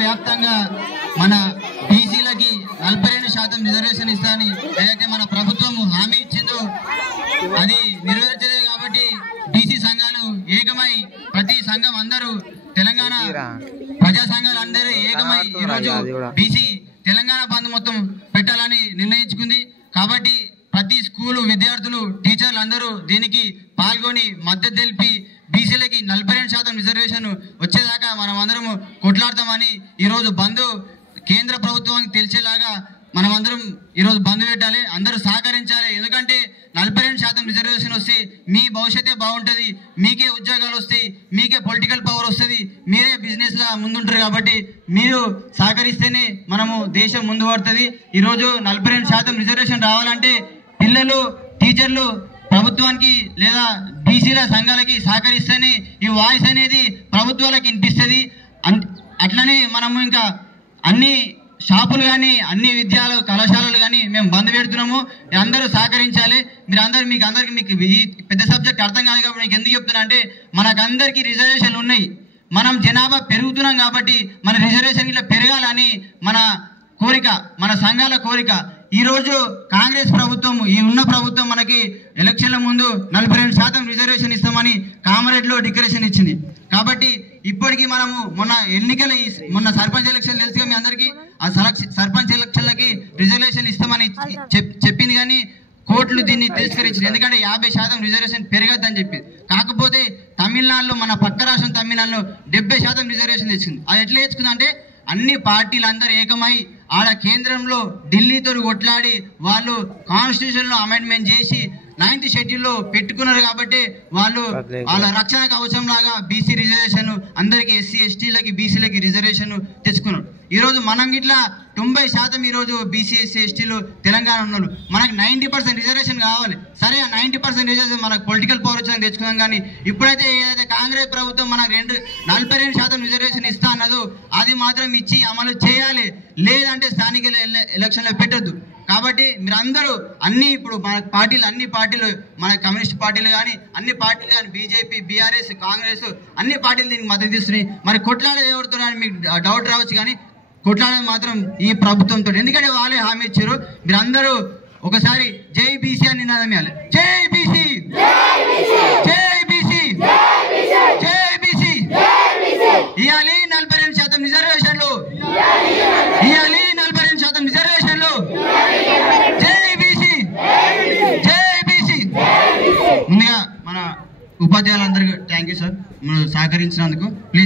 వ్యాప్తంగా మన బీసీలకి 42% రిజర్వేషన్ ఇస్తారని ఏదైతే మన ప్రభుత్వం హామీ ఇచ్చిందో అది నెరవేర్చలేదు కాబట్టి బీసీ సంఘాలు ఏకమై ప్రతి సంఘం అందరూ తెలంగాణ ప్రజా సంఘాలు అందరూ ఏకమై ఈరోజు బీసీ తెలంగాణ బంద్ మొత్తం పెట్టాలని నిర్ణయించుకుంది. కాబట్టి ప్రతి స్కూలు విద్యార్థులు టీచర్లు అందరూ దీనికి పాల్గొని మద్దతు తెలిపి బీసీలకి 42% రిజర్వేషన్ వచ్చేదాకా మనం అందరము కొట్లాడతామని ఈరోజు బంద్ కేంద్ర ప్రభుత్వానికి తెలిసేలాగా మనం అందరం ఈరోజు బంద్ పెట్టాలి. అందరూ సహకరించాలి. ఎందుకంటే 42% రిజర్వేషన్ వస్తే మీ భవిష్యత్తే బాగుంటుంది, మీకే ఉద్యోగాలు వస్తాయి, మీకే పొలిటికల్ పవర్ వస్తుంది, మీరే బిజినెస్లా ముందుంటారు. కాబట్టి మీరు సహకరిస్తేనే మనము దేశం ముందు పడుతుంది. ఈరోజు 42% రిజర్వేషన్ రావాలంటే పిల్లలు టీచర్లు ప్రభుత్వానికి లేదా బీసీల సంఘాలకి సహకరిస్తేనే ఈ వాయిస్ అనేది ప్రభుత్వాలకు వినిపిస్తుంది. అట్లనే మనము ఇంకా అన్ని షాపులు కానీ అన్ని కళాశాలలు కానీ మేము బంద్ పెడుతున్నాము. అందరూ సహకరించాలి. మీకు అందరికి పెద్ద సబ్జెక్ట్ అర్థం కాదు కాబట్టి మీకు ఎందుకు చెప్తున్నా అంటే మనకందరికీ రిజర్వేషన్లు ఉన్నాయి. మనం జనాభా పెరుగుతున్నాం కాబట్టి మన రిజర్వేషన్ ఇట్లా పెరగాలని మన కోరిక, మన సంఘాల కోరిక. ఈరోజు కాంగ్రెస్ ప్రభుత్వం ఉన్న ప్రభుత్వం మనకి ఎలక్షన్ల ముందు 42% రిజర్వేషన్ ఇస్తామని కామారెడ్డిలో డిక్లరేషన్ ఇచ్చింది. కాబట్టి ఇప్పటికీ మనము మొన్న సర్పంచ్ ఎలక్షన్ తెలుసుగా మీ అందరికీ ఆ సర్పంచ్ ఎలక్షన్లకి రిజర్వేషన్ ఇస్తామని చెప్పింది కానీ కోర్టులు దీన్ని తిరస్కరించింది. ఎందుకంటే 50% రిజర్వేషన్ పెరగద్దని చెప్పి. కాకపోతే తమిళనాడులో మన పక్క రాష్ట్రం తమిళనాడులో 70% రిజర్వేషన్ తెచ్చింది. అది ఎట్లా తెచ్చుకుందంటే అన్ని పార్టీలు అందరూ ఏకమై ఆడ కేంద్రంలో ఢిల్లీతో కొట్లాడి వాళ్ళు కాన్స్టిట్యూషన్ లో అమెండ్మెంట్ చేసి 9th షెడ్యూల్లో పెట్టుకున్నారు. కాబట్టి వాళ్ళు వాళ్ళ రక్షణకు అవసరం లాగా బీసీ రిజర్వేషన్ అందరికి ఎస్సీ ఎస్టీలకి బీసీలకి రిజర్వేషన్ తెచ్చుకున్నారు. ఈరోజు మనం ఇట్లా 90% ఈరోజు బీసీ ఎస్సీ ఎస్టీలు తెలంగాణ ఉన్నారు. మనకు 90% రిజర్వేషన్ కావాలి. సరే ఆ 90% రిజర్వేషన్ మనకు పొలిటికల్ పవర్ వచ్చి తెచ్చుకుందాం. కానీ ఇప్పుడైతే ఏదైతే కాంగ్రెస్ ప్రభుత్వం మనకు 42% రిజర్వేషన్ ఇస్తా అన్నదో అది మాత్రం ఇచ్చి అమలు చేయాలి. లేదంటే స్థానిక ఎలక్షన్లో పెట్టద్దు. కాబట్టి మీరందరూ ఇప్పుడు అన్ని పార్టీలు మన కమ్యూనిస్ట్ పార్టీలు కానీ అన్ని పార్టీలు కానీ బీజేపీ బీఆర్ఎస్ కాంగ్రెస్ అన్ని పార్టీలు దీనికి మద్దతు ఇస్తున్నాయి. మరి కొట్లాడేది ఎవరుతున్నారని మీకు డౌట్ రావచ్చు. కానీ కొట్లాడేది మాత్రం ఈ ప్రభుత్వంతో. ఎందుకంటే వాళ్ళే హామీ ఇచ్చారు. మీరందరూ ఒకసారి జై బీసీ అని నినాదం ఇవ్వాలి. జై బీసీ, జై బీసీ, జై బీసీ. ఇవ్వాలి 42% రిజర్వేషన్లు, ఇవ్వాలి 42% రిజర్వేషన్లు. జై బీసీ, జై బీసీ. ముందుగా మన ఉపాధ్యాయులందరికీ థ్యాంక్ యూ సార్, సహకరించినందుకు. ప్లీజ్.